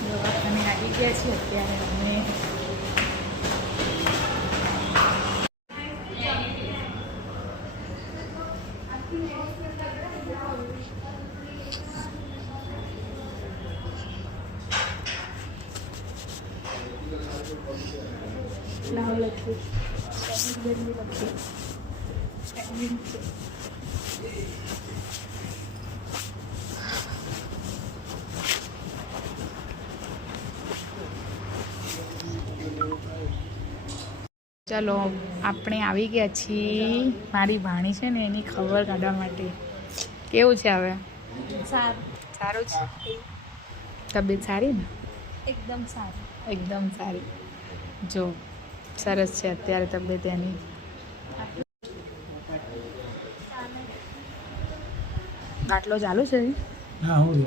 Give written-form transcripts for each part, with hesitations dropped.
દવાખાને આવી ગયા છે અત્યારે અમે. ચાલો આપણે આવી ગયા છીએ. મારી ભાણી છે ને એની ખબર કાઢવા માટે. કેવું છે હવે? સારું છે. તબિયત સારી ને? એકદમ સારું. એકદમ સારી. જો સરસ છે અત્યારે તબિયત એની. બાટલો ચાલુ છે? હા હું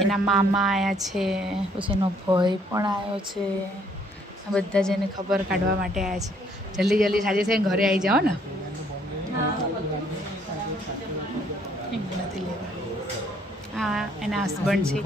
એના મામા આવ્યા છે, પછી એનો ભાઈ પણ આવ્યો છે. આ બધા જઈને ખબર કાઢવા માટે આવ્યા છે. જલ્દી જલ્દી સાંજે થઈને ઘરે આવી જાઓ ને. નથી લેવા. હા એના હસબન્ડ છે.